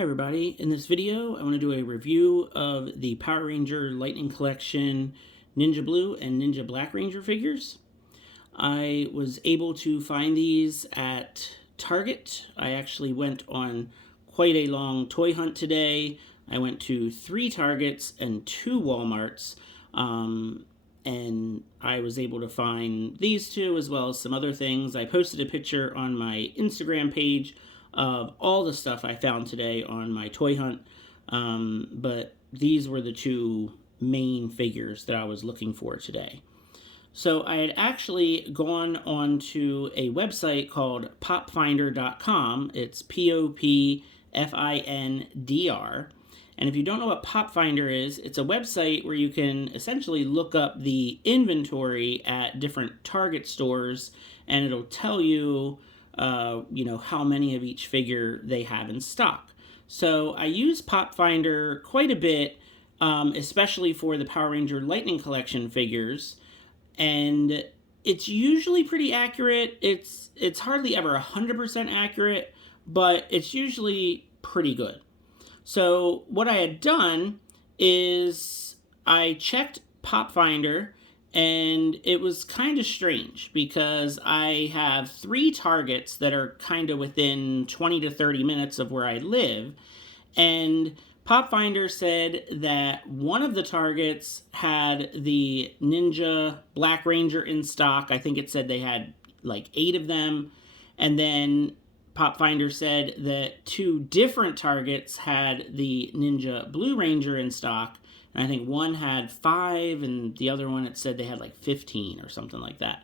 Hi everybody, in this video I want to do a review of the Power Ranger Lightning Collection Ninja Blue and Ninja Black Ranger figures. I was able to find these at Target. I actually went on quite a long toy hunt today. I went to 3 Targets and 2 Walmarts, and I was able to find these two as well as some other things. I posted a picture on my Instagram page of all the stuff I found today on my toy hunt, but these were the 2 main figures that I was looking for today. So I had actually gone onto a website called popfinder.com. It's POPFINDR. And if you don't know what PopFinder is, it's a website where you can essentially look up the inventory at different Target stores, and it'll tell you how many of each figure they have in stock. So I use PopFinder quite a bit, especially for the Power Ranger Lightning Collection figures, and it's usually pretty accurate. It's hardly ever 100% accurate, but it's usually pretty good. So what I had done is I checked PopFinder, and it was kind of strange because I have 3 Targets that are kind of within 20 to 30 minutes of where I live, and PopFinder said that one of the Targets had the Ninja Black Ranger in stock. I think it said they had like 8 of them, and then PopFinder said that 2 different Targets had the Ninja Blue Ranger in stock, and I think one had 5, and the other one it said they had like 15 or something like that.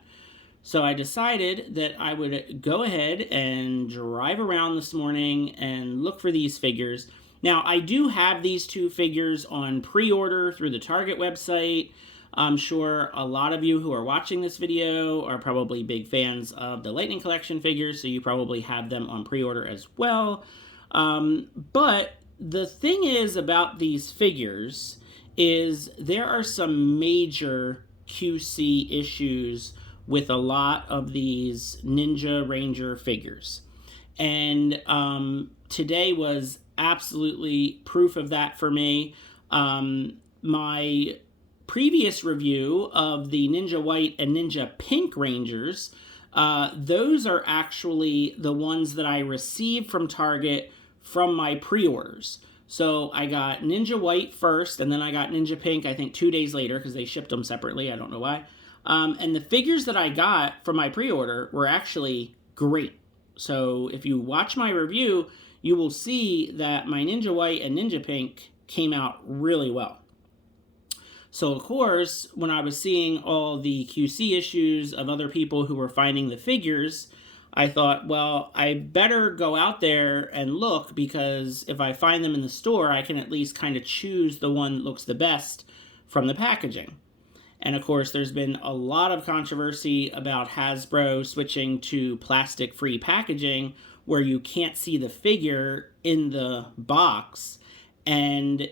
So I decided that I would go ahead and drive around this morning and look for these figures. Now, I do have these 2 figures on pre-order through the Target website. I'm sure a lot of you who are watching this video are probably big fans of the Lightning Collection figures, so you probably have them on pre-order as well. But the thing is about these figures is there are some major QC issues with a lot of these Ninja Ranger figures. And today was absolutely proof of that for me. My previous review of the Ninja White and Ninja Pink Rangers, those are actually the ones that I received from Target from my pre-orders. So I got Ninja White first, and then I got Ninja Pink, I think 2 days later, because they shipped them separately. I don't know why. And the figures that I got from my pre-order were actually great. So if you watch my review, you will see that my Ninja White and Ninja Pink came out really well. So, of course, when I was seeing all the QC issues of other people who were finding the figures, I thought, well, I better go out there and look, because if I find them in the store, I can at least kind of choose the one that looks the best from the packaging. And, of course, there's been a lot of controversy about Hasbro switching to plastic-free packaging where you can't see the figure in the box. And,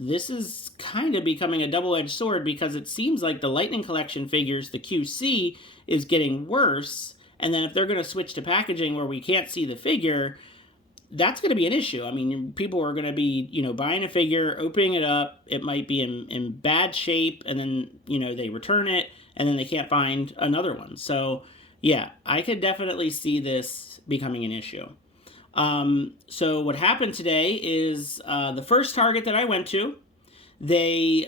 this is kind of becoming a double-edged sword, because it seems like the Lightning Collection figures, the QC, is getting worse. And then if they're going to switch to packaging where we can't see the figure, that's going to be an issue. I mean, people are going to be, buying a figure, opening it up. It might be in bad shape, and then, they return it, and then they can't find another one. So, yeah, I could definitely see this becoming an issue. So what happened today is the first Target that I went to, they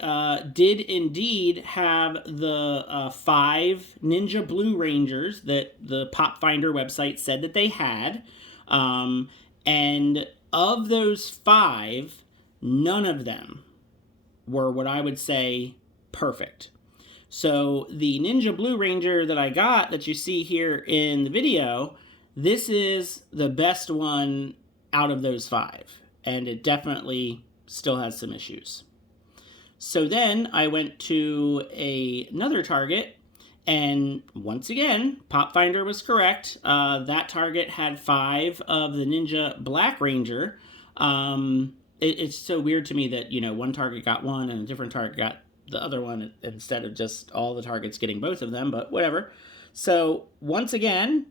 did indeed have the 5 Ninja Blue Rangers that the PopFinder website said that they had. And of those 5, none of them were what I would say perfect. So the Ninja Blue Ranger that I got, that you see here in the video, this is the best one out of those 5, and it definitely still has some issues. So then I went to another Target, and once again, PopFinder was correct. That Target had 5 of the Ninja Black Ranger. It's so weird to me that, one Target got one and a different Target got the other one instead of just all the Targets getting both of them, but whatever. So once again,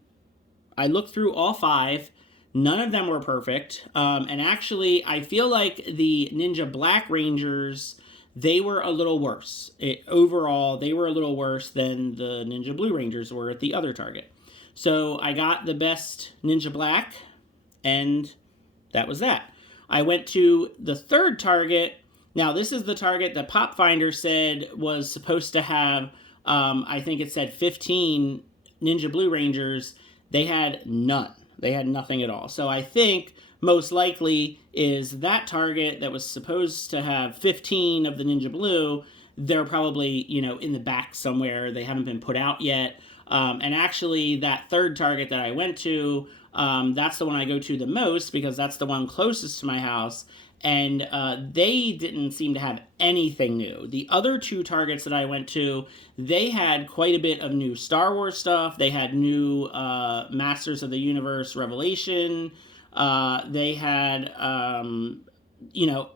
I looked through all 5. None of them were perfect. And actually, I feel like the Ninja Black Rangers, they were a little worse. Overall, they were a little worse than the Ninja Blue Rangers were at the other Target. So I got the best Ninja Black, and that was that. I went to the third Target. Now, this is the Target that Pop Finder said was supposed to have, I think it said 15 Ninja Blue Rangers. They had none. They had nothing at all. So I think most likely is that Target that was supposed to have 15 of the Ninja Blue, they're probably, in the back somewhere. They haven't been put out yet. And actually, that third Target that I went to, that's the one I go to the most because that's the one closest to my house. And they didn't seem to have anything new. The other two Targets that I went to, they had quite a bit of new Star Wars stuff. They had new Masters of the Universe Revelation. They had,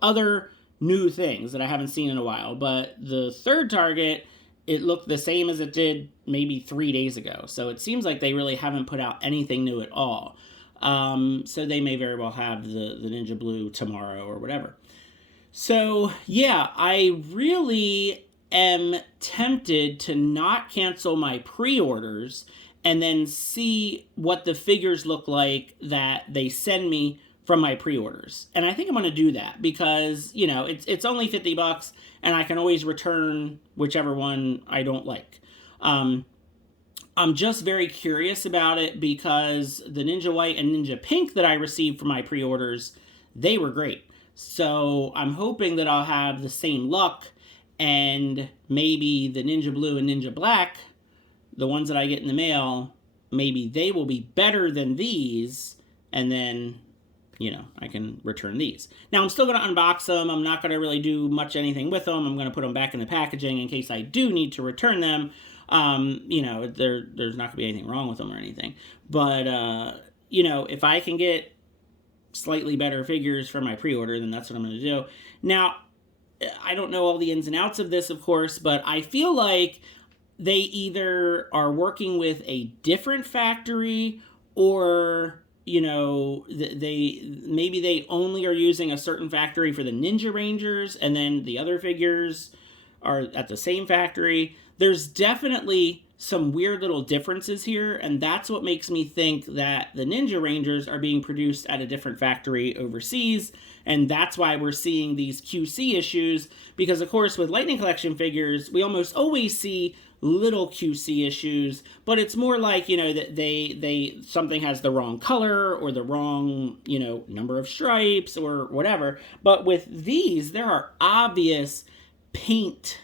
other new things that I haven't seen in a while. But the third Target, it looked the same as it did maybe 3 days ago. So it seems like they really haven't put out anything new at all. So they may very well have the Ninja Blue tomorrow or whatever. So yeah, I really am tempted to not cancel my pre-orders and then see what the figures look like that they send me from my pre-orders. And I think I'm going to do that because, it's only $50 and I can always return whichever one I don't like. I'm just very curious about it because the Ninja White and Ninja Pink that I received for my pre-orders, they were great. So I'm hoping that I'll have the same luck and maybe the Ninja Blue and Ninja Black, the ones that I get in the mail, maybe they will be better than these, and then, I can return these. Now, I'm still going to unbox them. I'm not going to really do much anything with them. I'm going to put them back in the packaging in case I do need to return them. There's not going to be anything wrong with them or anything. But, if I can get slightly better figures for my pre-order, then that's what I'm going to do. Now, I don't know all the ins and outs of this, of course, but I feel like they either are working with a different factory or, maybe they only are using a certain factory for the Ninja Rangers and then the other figures are at the same factory. There's definitely some weird little differences here, and that's what makes me think that the Ninja Rangers are being produced at a different factory overseas, and that's why we're seeing these QC issues, because of course with Lightning Collection figures, we almost always see little QC issues, but it's more like, that they something has the wrong color or the wrong, number of stripes or whatever. But with these, there are obvious paint,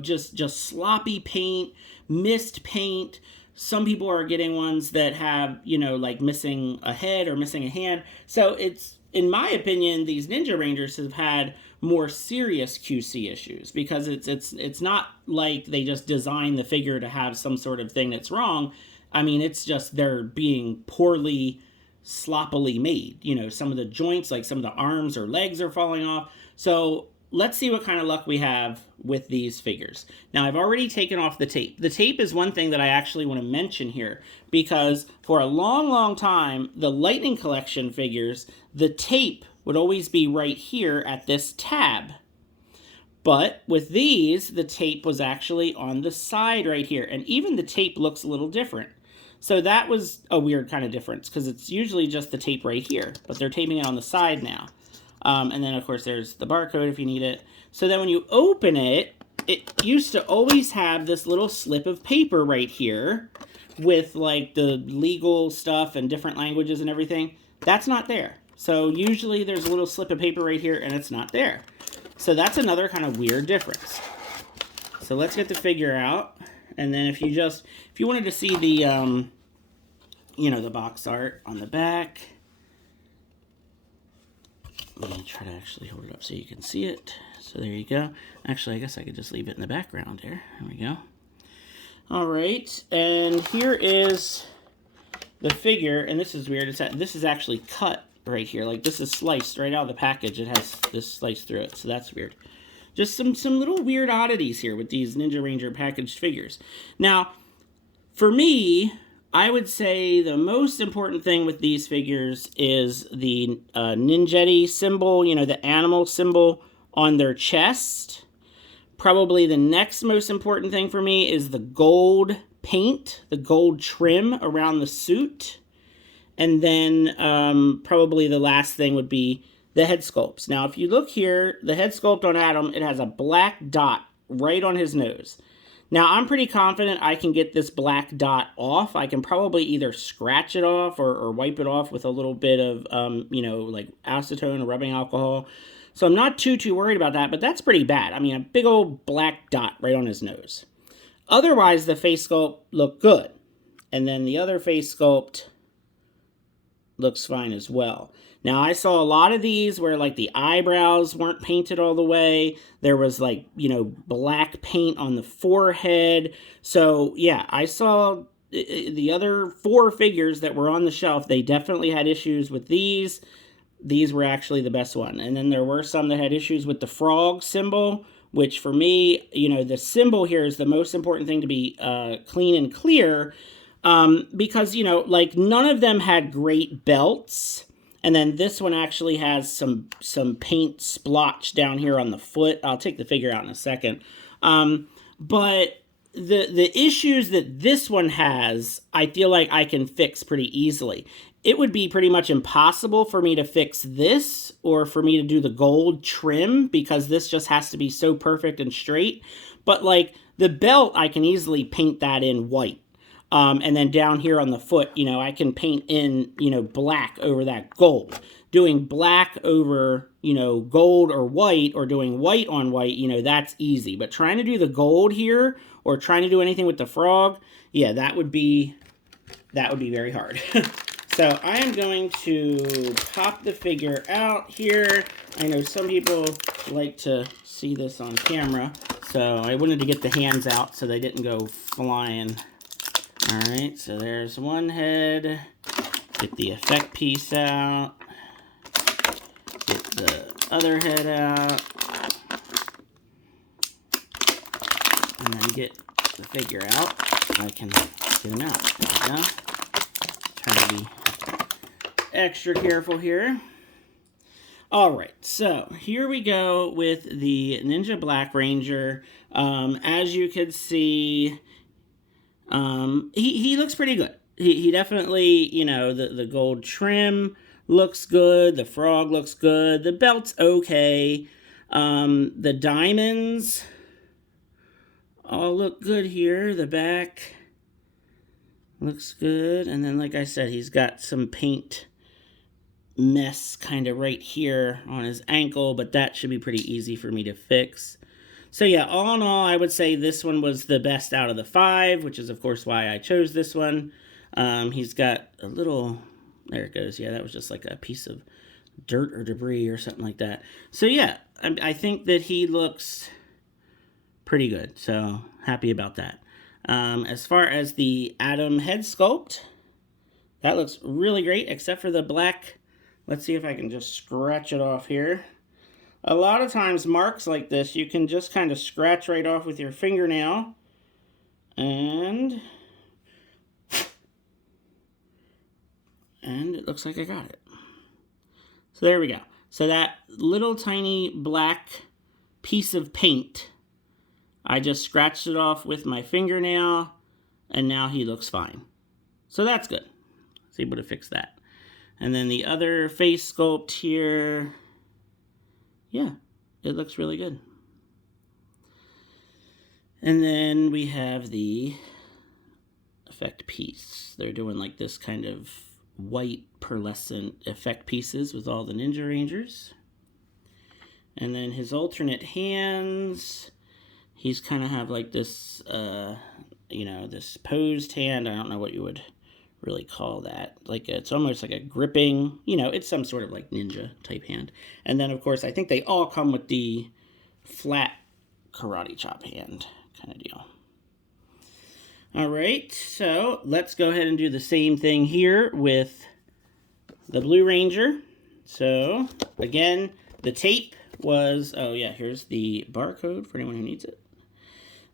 just sloppy paint, missed paint. Some people are getting ones that have, like missing a head or missing a hand. So it's, in my opinion, these Ninja Rangers have had more serious QC issues because it's not like they just designed the figure to have some sort of thing that's wrong. I mean, it's just they're being poorly, sloppily made. Some of the joints, like some of the arms or legs are falling off. So let's see what kind of luck we have with these figures. Now, I've already taken off the tape. The tape is one thing that I actually want to mention here because for a long, long time, the Lightning Collection figures, the tape would always be right here at this tab. But with these, the tape was actually on the side right here. And even the tape looks a little different. So that was a weird kind of difference because it's usually just the tape right here. But they're taping it on the side now. And then, of course, there's the barcode if you need it. So then when you open it, it used to always have this little slip of paper right here with, like, the legal stuff and different languages and everything. That's not there. So usually there's a little slip of paper right here, and it's not there. So that's another kind of weird difference. So let's get the figure out. And then if you wanted to see the, the box art on the back. Let me try to actually hold it up so you can see it. So there you go. Actually, I guess I could just leave it in the background there. There we go. All right, and here is the figure, and this is weird. This is actually cut right here. Like, this is sliced right out of the package. It has this sliced through it, so that's weird. Just some little weird oddities here with these Ninja Ranger packaged figures. Now, for me, I would say the most important thing with these figures is the ninjetti symbol, you know, the animal symbol on their chest. Probably the next most important thing for me is the gold paint, the gold trim around the suit. And then probably the last thing would be the head sculpts. Now, if you look here, the head sculpt on Adam, it has a black dot right on his nose. Now, I'm pretty confident I can get this black dot off. I can probably either scratch it off or wipe it off with a little bit of, you know, like acetone or rubbing alcohol. So I'm not too worried about that, but that's pretty bad. I mean, a big old black dot right on his nose. Otherwise, the face sculpt looked good. And then the other face sculpt looks fine as well. Now, I saw a lot of these where, like, the eyebrows weren't painted all the way. There was, like, you know, black paint on the forehead. So, yeah, I saw the other 4 figures that were on the shelf. They definitely had issues with these. These were actually the best one. And then there were some that had issues with the frog symbol, which for me, you know, the symbol here is the most important thing to be clean and clear. Because, you know, like, none of them had great belts. And then this one actually has some paint splotch down here on the foot. I'll take the figure out in a second. But the issues that this one has, I feel like I can fix pretty easily. It would be pretty much impossible for me to fix this or for me to do the gold trim because this just has to be so perfect and straight. But, like, the belt, I can easily paint that in white. And then down here on the foot, you know, I can paint in, you know, black over that gold. Doing black over, you know, gold or white, or doing white on white, you know, that's easy. But trying to do the gold here, or trying to do anything with the frog, yeah, that would be very hard. So I am going to pop the figure out here. I know some people like to see this on camera, so I wanted to get the hands out so they didn't go flying. Alright, so there's one head. Get the effect piece out. Get the other head out. And then get the figure out so I can get him out. There we go. Try to be extra careful here. Alright, so here we go with the Ninja Black Ranger. As you can see, he looks pretty good. He definitely, you know, the gold trim looks good. The frog looks good. The belt's okay. The diamonds all look good here. The back looks good. And then, like I said, he's got some paint mess kind of right here on his ankle, but that should be pretty easy for me to fix. So yeah, all in all, I would say this one was the best out of the 5, which is, of course, why I chose this one. He's got a little... There it goes. Yeah, that was just like a piece of dirt or debris or something like that. So yeah, I think that he looks pretty good. So happy about that. As far as the Adam head sculpt, that looks really great, except for the black. Let's see if I can just scratch it off here. A lot of times marks like this, you can just kind of scratch right off with your fingernail. And it looks like I got it. So there we go. So that little tiny black piece of paint, I just scratched it off with my fingernail, and now he looks fine. So that's good. Let's be able to fix that. And then the other face sculpt here, yeah, it looks really good. And then we have the effect piece. They're doing like this kind of white pearlescent effect pieces with all the Ninja Rangers. And then his alternate hands, he's kind of have like this, you know, this posed hand. I don't know what you would really call that. Like, it's almost like a gripping, you know, it's some sort of like ninja type hand. And then, of course, I think they all come with the flat karate chop hand kind of deal. All right, so let's go ahead and do the same thing here with the Blue Ranger. So, again, the tape was, oh yeah, here's the barcode for anyone who needs it.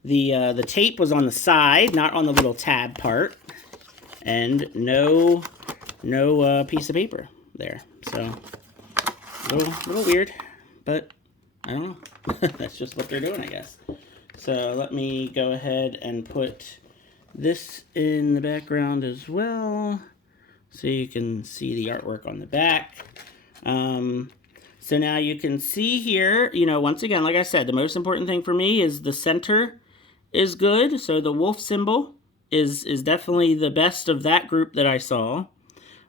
The tape was on the side, not on the little tab part. and no piece of paper there. So a little weird, but I don't know. That's just what they're doing, I guess. So let me go ahead and put this in the background as well, so you can see the artwork on the back. So now you can see here, you know, once again, like I said, the most important thing for me is the center is good. So the wolf symbol is definitely the best of that group that I saw.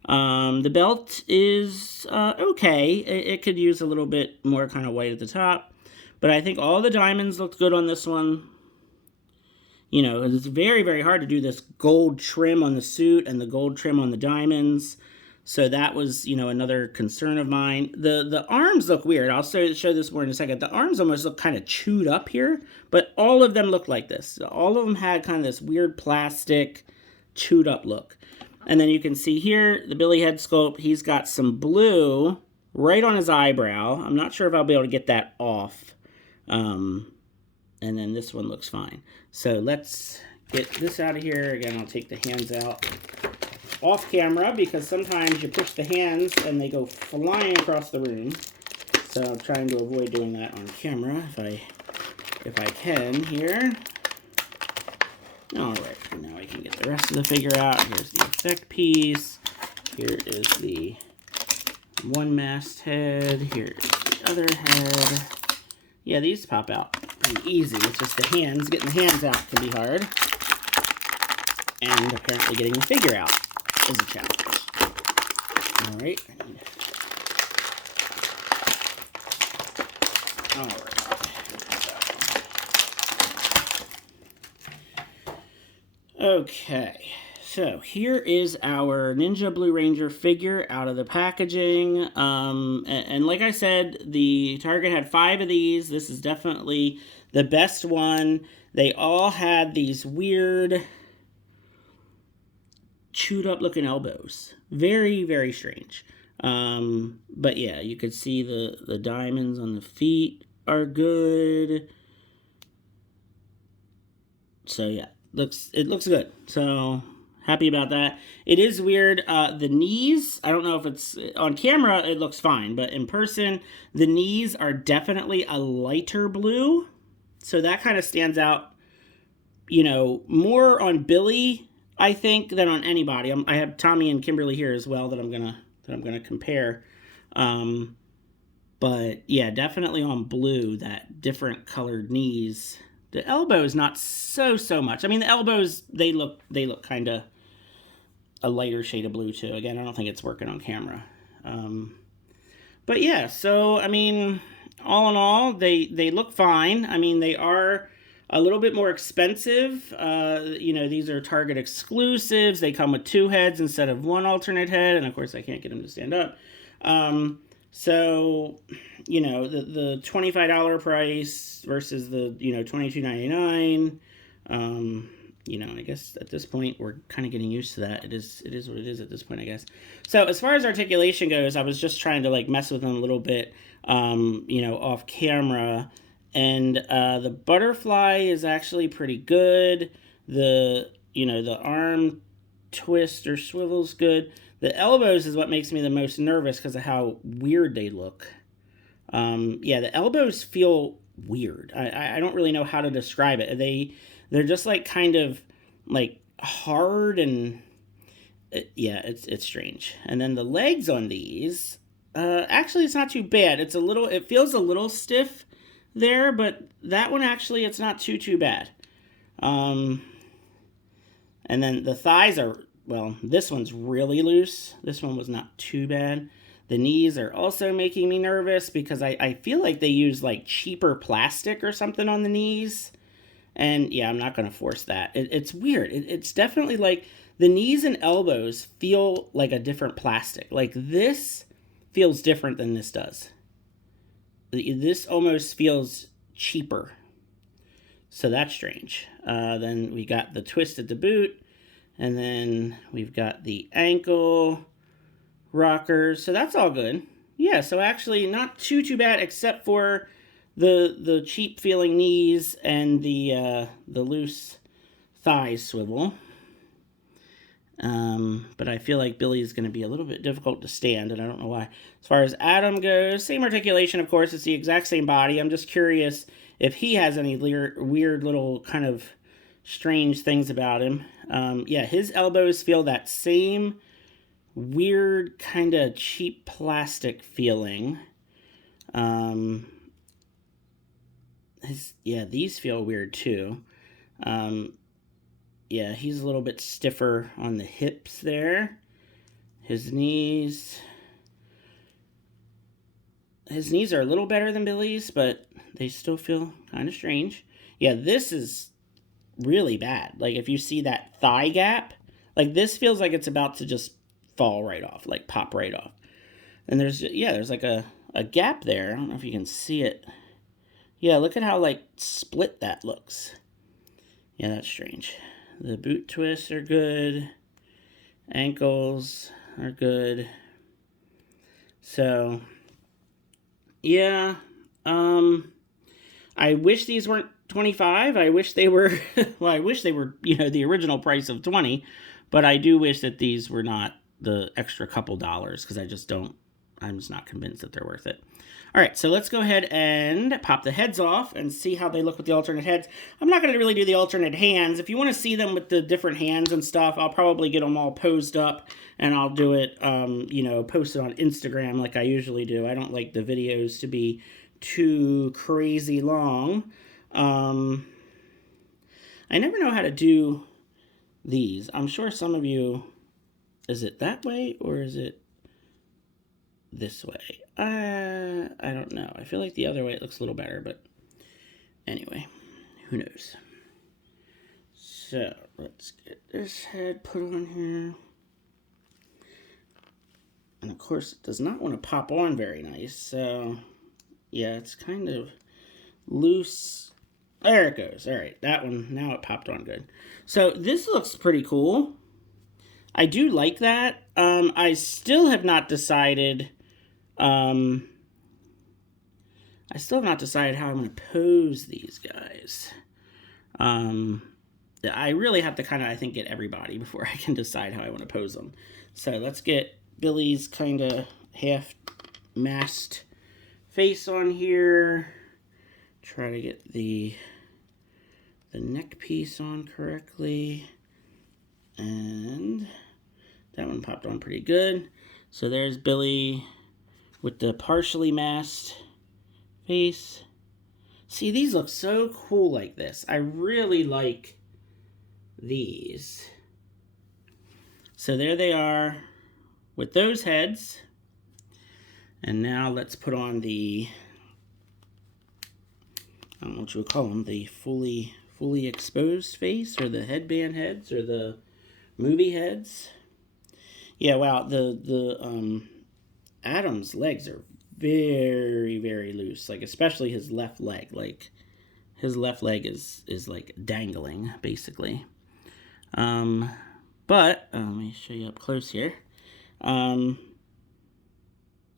The belt is okay. It could use a little bit more kind of white at the top, but I think all the diamonds looked good on this one. You know, it's very, very hard to do this gold trim on the suit and the gold trim on the diamonds. So that was, you know, another concern of mine. The arms look weird. I'll show this more in a second. The arms almost look kind of chewed up here, but all of them look like this. All of them had kind of this weird plastic chewed up look. And then you can see here, the Billy head sculpt, he's got some blue right on his eyebrow. I'm not sure if I'll be able to get that off. And then this one looks fine. So let's get this out of here. Again, I'll take the hands out off camera because sometimes you push the hands and they go flying across the room. So I'm trying to avoid doing that on camera if I can here. All right, now I can get the rest of the figure out. Here's the effect piece. Here is the one mast head. Here is the other head. Yeah, these pop out pretty easy. It's just the hands. Getting the hands out can be hard. And apparently getting the figure out is a challenge. All right. All right. Okay, so here is our Ninja Blue Ranger figure out of the packaging. And like I said, the Target had 5 of these. This is definitely the best one. They all had these weird chewed up looking elbows. Very, very strange. But yeah, you could see the diamonds on the feet are good. So yeah. It looks good. So happy about that. It is weird. The knees, I don't know if it's on camera, it looks fine, but in person, the knees are definitely a lighter blue. So that kind of stands out, you know, more on Billy, I think, than on anybody. I have Tommy and Kimberly here as well that I'm gonna compare. But yeah, definitely on blue, that different colored knees. The elbows, not so much. I mean, the elbows, they look kind of a lighter shade of blue, too. Again, I don't think it's working on camera. But yeah, so, I mean, all in all, they look fine. I mean, they are a little bit more expensive. You know, these are Target exclusives. They come with 2 heads instead of 1 alternate head. And, of course, I can't get them to stand up. So, you know, the $25 price versus the, you know, $22.99, you know, I guess at this point we're kind of getting used to that. It is what it is at this point, I guess. So as far as articulation goes, I was just trying to like mess with them a little bit, you know, off camera. And the butterfly is actually pretty good. You know, the arm twist or swivel's good. The elbows is what makes me the most nervous because of how weird they look. Yeah, the elbows feel weird. I don't really know how to describe it. They're just like kind of like hard and yeah, it's strange. And then the legs on these, actually it's not too bad. It feels a little stiff there, but that one actually it's not too bad. And then the thighs are, well, this one's really loose. This one was not too bad. The knees are also making me nervous because I feel like they use like cheaper plastic or something on the knees. And yeah, I'm not going to force that. It's weird. It's definitely like the knees and elbows feel like a different plastic. Like this feels different than this does. This almost feels cheaper. So that's strange. Then we got the twist at the boot. And then we've got the ankle rockers. So that's all good. Yeah, so actually not too bad except for the cheap feeling knees and the loose thigh swivel. But I feel like Billy is going to be a little bit difficult to stand, and I don't know why. As far as Adam goes, same articulation, of course. It's the exact same body. I'm just curious if he has any weird little kind of strange things about him. Yeah, his elbows feel that same weird kind of cheap plastic feeling. These feel weird too. Yeah, he's a little bit stiffer on the hips there. His knees are a little better than Billy's, but they still feel kind of strange. Yeah, this is really bad. Like, if you see that thigh gap, like, this feels like it's about to just fall right off, like pop right off. And there's like a gap there. I don't know if you can see it. Yeah, look at how, like, split that looks. Yeah, that's strange. The boot twists are good. Ankles are good. So, yeah. I wish these weren't 25. I wish they were, well, I wish they were, the original price of 20. But I do wish that these were not the extra couple dollars, because I'm just not convinced that they're worth it. All right, so let's go ahead and pop the heads off and see how they look with the alternate heads. I'm not going to really do the alternate hands. If you want to see them with the different hands and stuff, I'll probably get them all posed up, and I'll do it, post it on Instagram like I usually do. I don't like the videos to be too crazy long. I never know how to do these. I'm sure some of you, is it that way or is it this way? I don't know. I feel like the other way it looks a little better, but anyway, who knows? So let's get this head put on here. And of course, it does not want to pop on very nice. So yeah, it's kind of loose. There it goes. All right, that one, now it popped on good. So this looks pretty cool. I do like that. I still have not decided. I still have not decided how I'm going to pose these guys. I really have to kind of, I think, get everybody before I can decide how I want to pose them. So let's get Billy's kind of half-masked face on here. Try to get the neck piece on correctly. And that one popped on pretty good. So there's Billy with the partially masked face. See, these look so cool like this. I really like these. So there they are with those heads. And now let's put on the, I don't know what you would call them, the fully exposed face, or the headband heads, or the movie heads. Yeah, wow, the Adam's legs are very, very loose, like especially his left leg. Like his left leg is like dangling, basically. But let me show you up close here.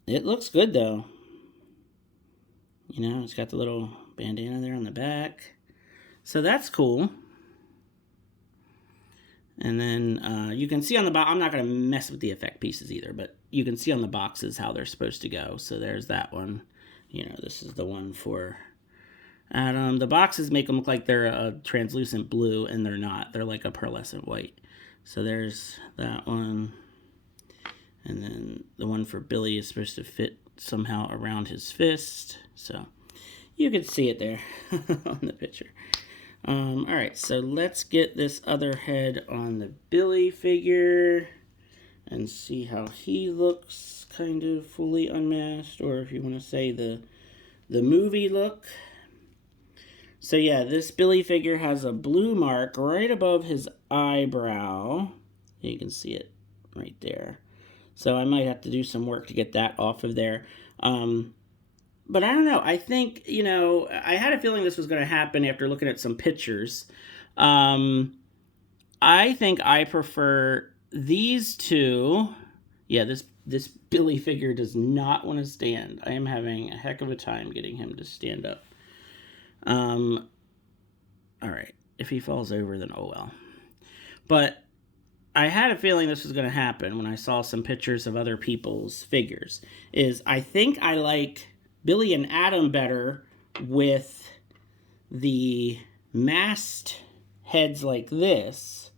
It looks good though. It's got the little bandana there on the back. So that's cool. And then you can see on the box, I'm not going to mess with the effect pieces either, but you can see on the boxes how they're supposed to go. So there's that one. This is the one for Adam. The boxes make them look like they're a translucent blue, and they're not. They're like a pearlescent white. So there's that one. And then the one for Billy is supposed to fit somehow around his fist. So you can see it there on the picture. All right, so let's get this other head on the Billy figure and see how he looks kind of fully unmasked, or if you want to say the movie look. So yeah, this Billy figure has a blue mark right above his eyebrow. You can see it right there. So I might have to do some work to get that off of there. But I don't know. I think, I had a feeling this was going to happen after looking at some pictures. I think I prefer these two. Yeah, this Billy figure does not want to stand. I am having a heck of a time getting him to stand up. All right. If he falls over, then oh well. But I had a feeling this was going to happen when I saw some pictures of other people's figures, is I think I like Billy and Adam better with the masked heads like this.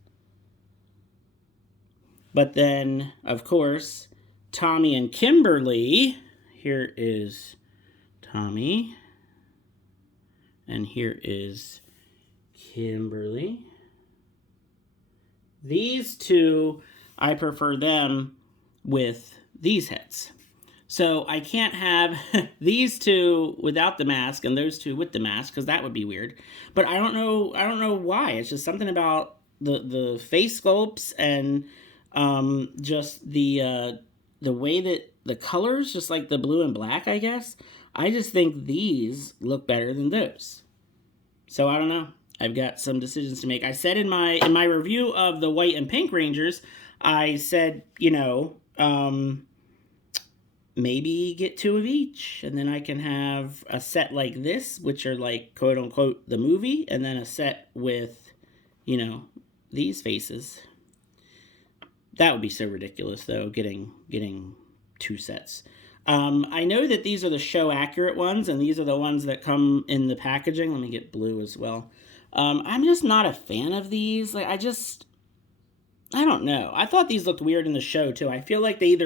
But then, of course, Tommy and Kimberly, here is Tommy, and here is Kimberly. These two, I prefer them with these heads. So I can't have these two without the mask and those two with the mask, because that would be weird. But I don't know why. It's just something about the face sculpts and just the way that the colors, just like the blue and black, I guess. I just think these look better than those. So I don't know. I've got some decisions to make. I said in my review of the white and pink Rangers, I said, you know, maybe get 2 of each, and then I can have a set like this, which are like quote unquote the movie, and then a set with, you know, these faces. That would be so ridiculous, though, getting 2 sets. I know that these are the show accurate ones, and these are the ones that come in the packaging. Let me get blue as well. I'm just not a fan of these. Like, I don't know. I thought these looked weird in the show, too. I feel like they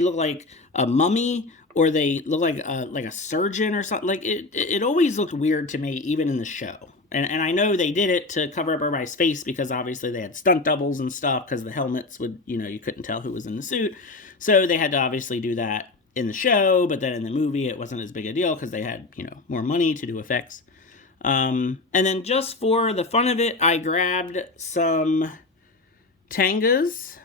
look like a mummy, or they look like a surgeon or something. Like, it always looked weird to me, even in the show. And I know they did it to cover up everybody's face, because obviously they had stunt doubles and stuff, because the helmets would, you know, you couldn't tell who was in the suit. So they had to obviously do that in the show, but then in the movie it wasn't as big a deal, because they had, you know, more money to do effects. And then just for the fun of it, I grabbed some Tangas,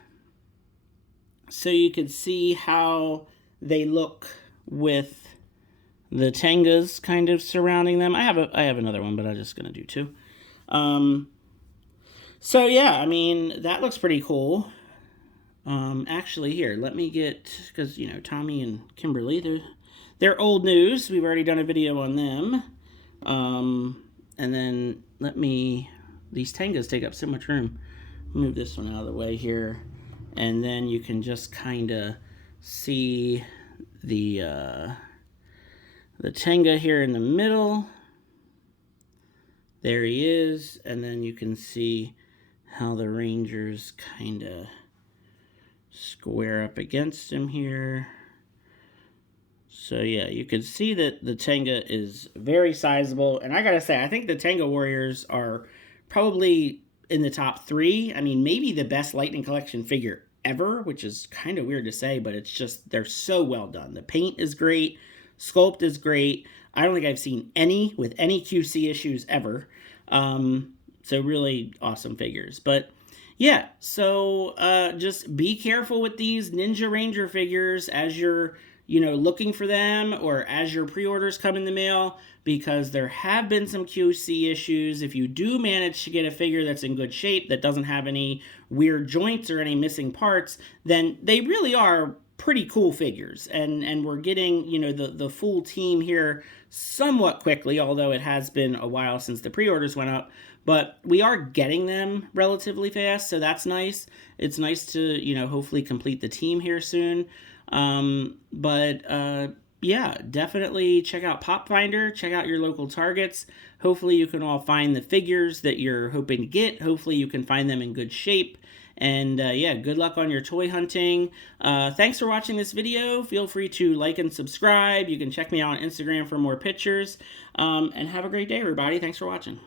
so you could see how they look with the Tangas kind of surrounding them. I have another one, but I'm just gonna do 2. So yeah, I mean, that looks pretty cool. Actually, here, let me get, because, you know, Tommy and Kimberly, they're old news. We've already done a video on them. And then these Tangas take up so much room. Move this one out of the way here. And then you can just kind of see the Tanga here in the middle. There he is. And then you can see how the Rangers kind of square up against him here. So yeah, you can see that the Tanga is very sizable. And I gotta say, I think the Tanga Warriors are probably in the top 3. I mean, maybe the best Lightning Collection figure ever, which is kind of weird to say, but it's just, they're so well done. The paint is great. Sculpt is great. I don't think I've seen any with any QC issues ever. So really awesome figures. But yeah, so just be careful with these Ninja Ranger figures as you're, you know, looking for them, or as your pre-orders come in the mail, because there have been some QC issues. If you do manage to get a figure that's in good shape, that doesn't have any weird joints or any missing parts, then they really are pretty cool figures. And we're getting, you know, the full team here somewhat quickly, although it has been a while since the pre-orders went up. But we are getting them relatively fast, so that's nice. It's nice to, you know, hopefully complete the team here soon. Yeah, definitely check out Pop Finder, check out your local Targets. Hopefully you can all find the figures that you're hoping to get. Hopefully you can find them in good shape. And yeah, good luck on your toy hunting. Thanks for watching this video. Feel free to like and subscribe. You can check me out on Instagram for more pictures. And have a great day, everybody. Thanks for watching.